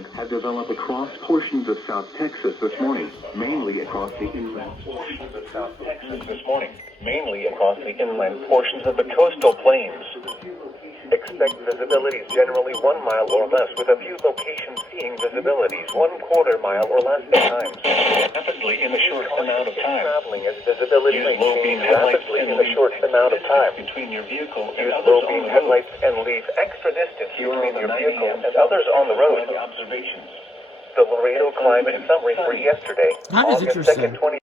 Aug have developed across portions of South Texas this morning, mainly across the inland portions of South Texas this morning, mainly across the inland portions of the coastal plains. Expect visibilities generally 1 mile or less, with a few locations seeing visibilities 1/4 mile or less at times. Rapidly in a short amount of time. Traveling as visibility may change rapidly in a short amount of time. Between your vehicle and use low beam headlights and leave extra distance between your vehicle and others on the road. Observations. The Laredo climate summary for yesterday, That is August interesting. 2nd,